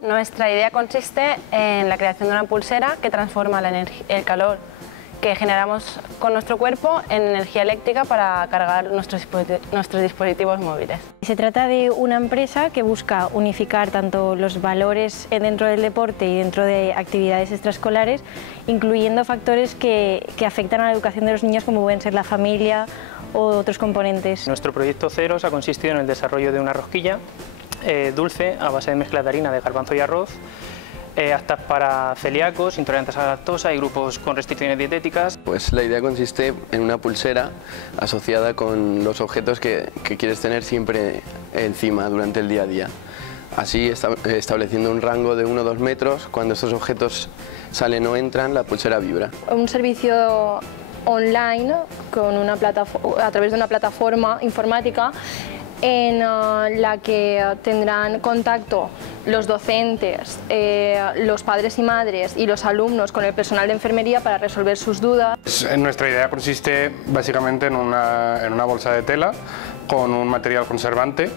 Nuestra idea consiste en la creación de una pulsera que transforma el calor que generamos con nuestro cuerpo en energía eléctrica para cargar nuestros dispositivos móviles. Se trata de una empresa que busca unificar tanto los valores dentro del deporte y dentro de actividades extraescolares, incluyendo factores que afectan a la educación de los niños, como pueden ser la familia o otros componentes. Nuestro proyecto Ceros ha consistido en el desarrollo de una rosquilla dulce a base de mezcla de harina de garbanzo y arroz, aptas para celíacos, intolerantes a la lactosa y grupos con restricciones dietéticas. Pues la idea consiste en una pulsera asociada con los objetos que quieres tener siempre encima durante el día a día. Así, estableciendo un rango de 1 o 2 metros, cuando estos objetos salen o entran, la pulsera vibra. Un servicio online a través de una plataforma informática en la que tendrán contacto los docentes, los padres y madres y los alumnos con el personal de enfermería para resolver sus dudas. Nuestra idea consiste básicamente en una bolsa de tela con un material conservante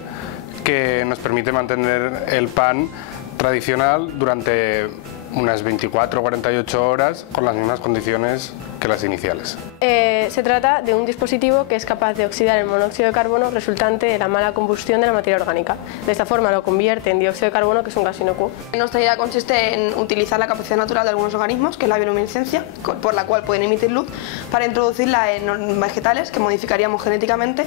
que nos permite mantener el pan tradicional durante unas 24 o 48 horas con las mismas condiciones que las iniciales. Se trata de un dispositivo que es capaz de oxidar el monóxido de carbono resultante de la mala combustión de la materia orgánica. De esta forma lo convierte en dióxido de carbono, que es un gas inocuo. Nuestra idea consiste en utilizar la capacidad natural de algunos organismos, que es la bioluminiscencia, por la cual pueden emitir luz, para introducirla en vegetales que modificaríamos genéticamente,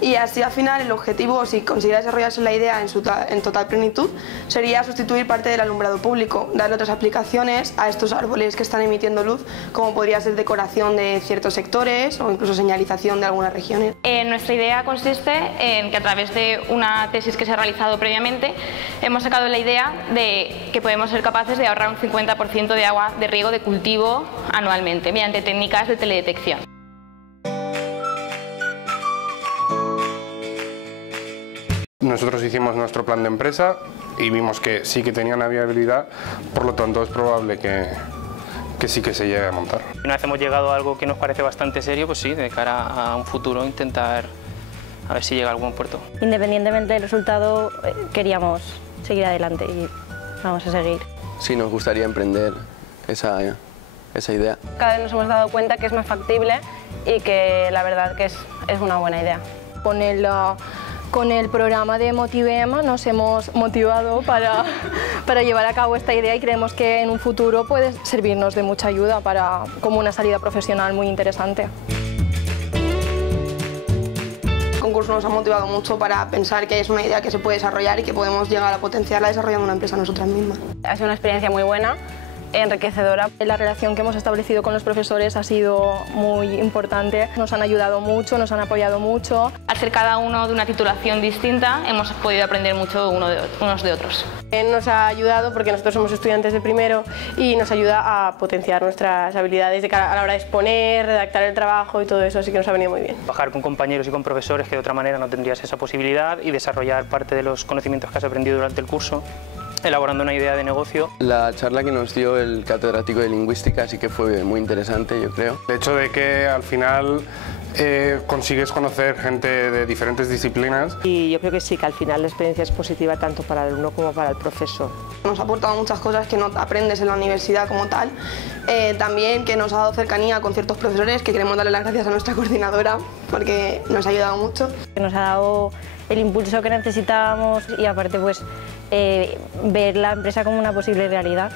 y así al final el objetivo, si consiguiera desarrollarse la idea en total plenitud, sería sustituir parte del alumbrado público, darle otras aplicaciones a estos árboles que están emitiendo luz, como podría ser decoración de ciertos sectores o incluso señalización de algunas regiones. Nuestra idea consiste en que a través de una tesis que se ha realizado previamente hemos sacado la idea de que podemos ser capaces de ahorrar un 50% de agua de riego de cultivo anualmente mediante técnicas de teledetección. Nosotros hicimos nuestro plan de empresa y vimos que sí que tenía una viabilidad, por lo tanto es probable que sí que se llegue a montar. Una vez hemos llegado a algo que nos parece bastante serio, pues sí, de cara a un futuro intentar a ver si llega a algún puerto. Independientemente del resultado, queríamos seguir adelante y vamos a seguir. Sí, nos gustaría emprender esa idea. Cada vez nos hemos dado cuenta que es más factible y que la verdad que es una buena idea. Con el programa de Motivem nos hemos motivado para llevar a cabo esta idea y creemos que en un futuro puede servirnos de mucha ayuda como una salida profesional muy interesante. El concurso nos ha motivado mucho para pensar que es una idea que se puede desarrollar y que podemos llegar a potenciarla desarrollando una empresa nosotras mismas. Ha sido una experiencia muy buena, enriquecedora. La relación que hemos establecido con los profesores ha sido muy importante, nos han ayudado mucho, nos han apoyado mucho. Al ser cada uno de una titulación distinta, hemos podido aprender mucho unos de otros. Nos ha ayudado porque nosotros somos estudiantes de primero y nos ayuda a potenciar nuestras habilidades a la hora de exponer, redactar el trabajo y todo eso, así que nos ha venido muy bien. Trabajar con compañeros y con profesores que de otra manera no tendrías esa posibilidad y desarrollar parte de los conocimientos que has aprendido durante el curso, elaborando una idea de negocio. La charla que nos dio el catedrático de lingüística sí que fue muy interesante, yo creo. El hecho de que al final consigues conocer gente de diferentes disciplinas. Y yo creo que sí, que al final la experiencia es positiva tanto para el alumno como para el profesor. Nos ha aportado muchas cosas que no aprendes en la universidad como tal, también que nos ha dado cercanía con ciertos profesores, que queremos darle las gracias a nuestra coordinadora porque nos ha ayudado mucho. Nos ha dado el impulso que necesitábamos y aparte pues ver la empresa como una posible realidad.